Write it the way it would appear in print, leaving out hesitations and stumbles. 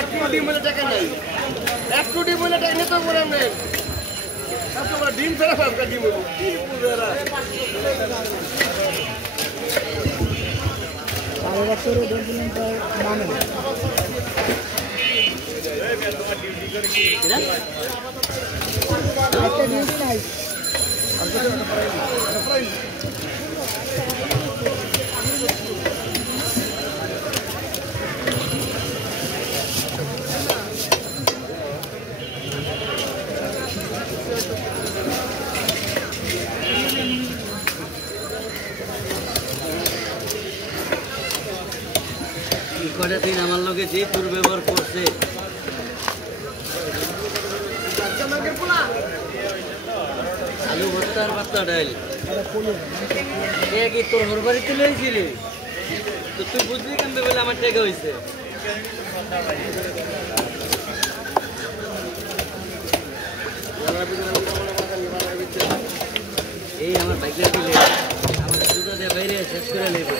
এক কোটি মূল্য টাকা নাই, 1 কোটি মূল্য টাকা নিয়ে তো বলে নেই। ডিম ফেরা ফাঁকা ডিম কটা দিন আমার লোকে যে দুর্ব্যবহার করছে, আলু ভর্তা আর পাতলা ডাল কি তোর ওর বাড়িতে লইছিলি? তো তুই বুঝলি কেমবে বলে আমার টাকা হয়েছে। এই আমার বাইক দিলে আমার জুতা দিয়ে বাইরে শেষ করে নেবে।